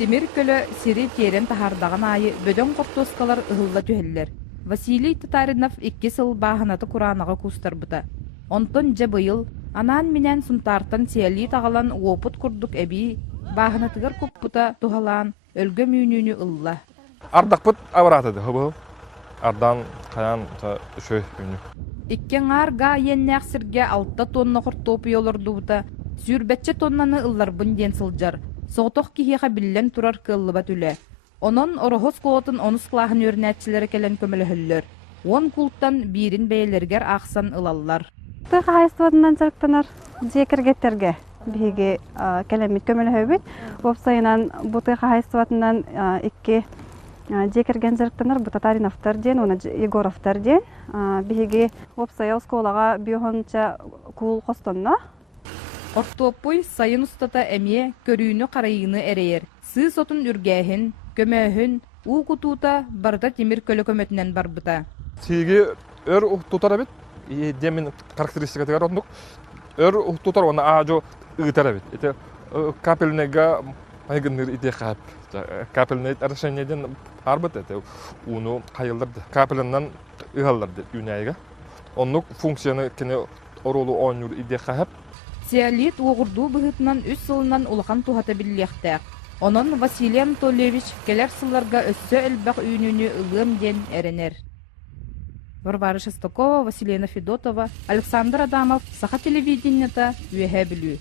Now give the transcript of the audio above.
Темир көлө сири терен тахардаган айы бөдөн кортоскалар ыһылла түһэллер. Василий Татаринов 2 сыл бааханаты кураанага кустарбыта. Онтон же быйыл анаан менен сунтартан сиэли тагалан уопут курдук эби бааханатыгар куппута тухалаан өлгө мүүнүүнү ылла. Ардакпыт абаратыды хыбыл. Ардан каян шөй үнү. Иккеңар га еннәксирге 6 тонна кортоп йолордубута. Сүрбетче тоннаны ылларбын ден сылжар. Соотох кихиха биллен турар кыллыба түле. Онон орохос коотун онус клахын өрнәтчилери келен көмөлөһөллөр. 10 култтан бирин бәйлергер аксан ылаллар. Ты хайстватынан чырктанар жекергеттерге биге келемит көмөлөһөбүт. Опсайынан буты хайстватынан 2 жекерген чырктанар бу Татариновтар ден, оны Егоровтар ден. Биге опсай школага бионча кул костонно. Ортоппуй сайын устата эмие көрүүнү карайыны эрейер. Сыы сотун үргәһин, көмөһүн, уу кутуута барда темир көлө көмөтүнөн барбыта. Сиги өр тутара бит. Демин характеристикатыгар ондук. Өр тутар оны ажо ыгытара бит. Эте капельнега майгыныр иде кап. Капельне решениеден арбыт эте уну кайылдырды. Капеленнан ыгалдырды үнәйгә. Онук функцияны кине оролу онюр иде кап. Сиалит угурду быһытынан 3 сылынан улахан тухата биллехтәк. Онон Василий Анатольевич келер сылларга өссө элбак үйнүнү ылым ден эренер. Варвара Шестакова, Василина Федотова, Александр Адамов, Саха телевидениета, Үеһе билүү.